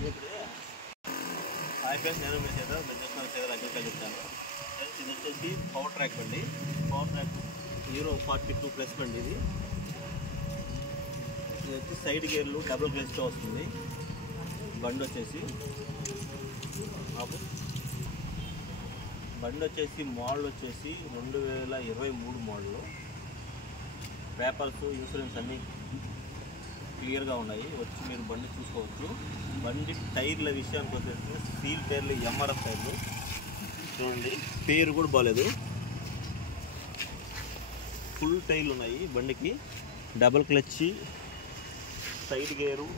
Hi friends, నేను మీ చేత agriculture channel. ఇది వచ్చేసి పవర్ ట్రాక్ బండి. పవర్ ట్రాక్ హీరో 42 ప్లస్ బండి. ఇది వచ్చి సైడ్ గేర్లు డబుల్ క్లచ్తో వస్తుంది. బండి వచ్చేసి మోడల్ వచ్చేసి 2023 మోడల్. పేపర్స్, ఇన్సూరెన్స్ అన్నీ క్లియర్గా ఉన్నాయి. వచ్చి మీరు బండి చూసుకోవచ్చు. బండి టైర్ల విషయానికి వచ్చేసి స్టీల్ టైర్లు, ఎంఆర్ఎఫ్ టైర్లు చూడండి. పేరు కూడా బాగాలేదు. ఫుల్ టైర్లు ఉన్నాయి బండికి. Double clutch, side gear,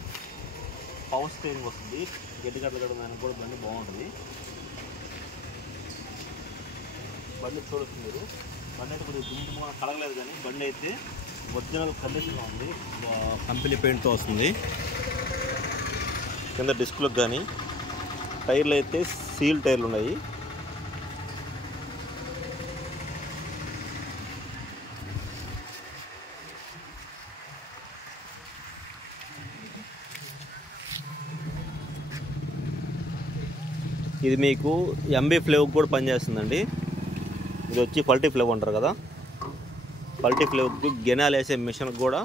power steering వస్తుంది. గడ్డగడ్డలు దానికి కూడా బండి బాగుంటుంది. బండి చూడొచ్చు మీరు. బండి అయితే కొద్దిగా దుమ్ము కడగలేదు, కానీ బండి అయితే ఒరిజినల్ కండిషన్లో ఉంది. కంపెనీ పెయింట్తో వస్తుంది. కింద డిస్క్లకు కానీ టైర్లు అయితే సీల్ టైర్లు ఉన్నాయి. ఇది మీకు ఎంబీ ఫ్లేవ్ కూడా పనిచేస్తుందండి. ఇది వచ్చి పల్టీ ఫ్లేవ్ అంటారు కదా. పల్టీ ఫ్లేవ్కి గెనాలు వేసే మిషన్కి కూడా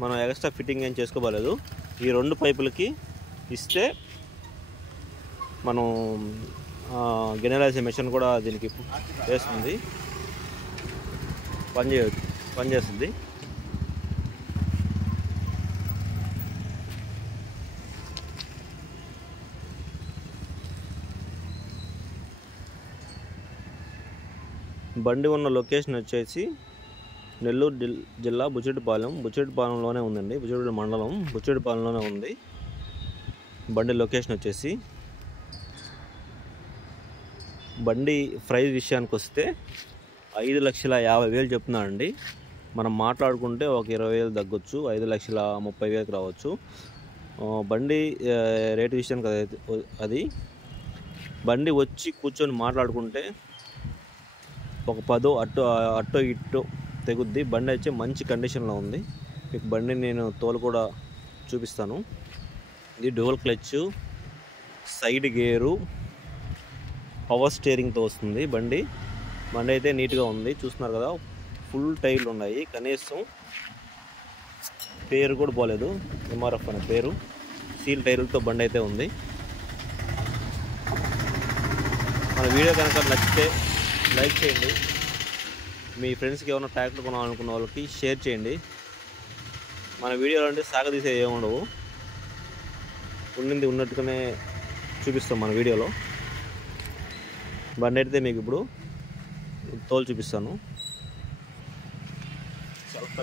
మనం ఎక్స్ట్రా ఫిట్టింగ్ ఏం చేసుకోలేదు. ఈ 2 పైపులకి ఇస్తే మనం గెనాలు వేసే మిషన్ కూడా దీనికి వేస్తుంది, పనిచేస్తుంది. బండి ఉన్న లొకేషన్ వచ్చేసి నెల్లూరు జిల్లా బుచ్చిరెడ్డిపాలెంలోనే ఉందండి. బుచ్చిరెడ్డి మండలం బుచ్చిరెడ్డిపాలెంలోనే ఉంది బండి లొకేషన్ వచ్చేసి. బండి ప్రైస్ విషయానికి వస్తే 5,50,000 చెప్తున్నానండి. మనం మాట్లాడుకుంటే ఒక 20,000 తగ్గొచ్చు, 5,30,000 రావచ్చు. బండి రేటు విషయానికి అది బండి వచ్చి కూర్చొని మాట్లాడుకుంటే ఒక 10 అట్టో ఇట్టో తెగుద్ది. బండి అయితే మంచి కండిషన్లో ఉంది. మీకు బండి నేను తోలు కూడా చూపిస్తాను. ఇది dual clutch, side gear, power స్టీరింగ్తో వస్తుంది బండి. బండి అయితే నీట్గా ఉంది, చూస్తున్నారు కదా. ఫుల్ టైర్లు ఉన్నాయి. కనీసం పేరు కూడా బాగాలేదు, ఎంఆర్ఎఫ్ అనే పేరు. సీల్ టైర్లతో బండి అయితే ఉంది. మన వీడియో కనుక నచ్చితే లైక్ చేయండి. మీ ఫ్రెండ్స్కి ఏమైనా ట్రాక్టర్ కొనాలనుకున్న వాళ్ళకి షేర్ చేయండి. మన వీడియోలో అంటే సాగదీసే ఏముండవు, ఉండింది ఉన్నట్టుగానే చూపిస్తాం మన వీడియోలో. బండి అయితే మీకు ఇప్పుడు తోలు చూపిస్తాను. సెల్ఫ్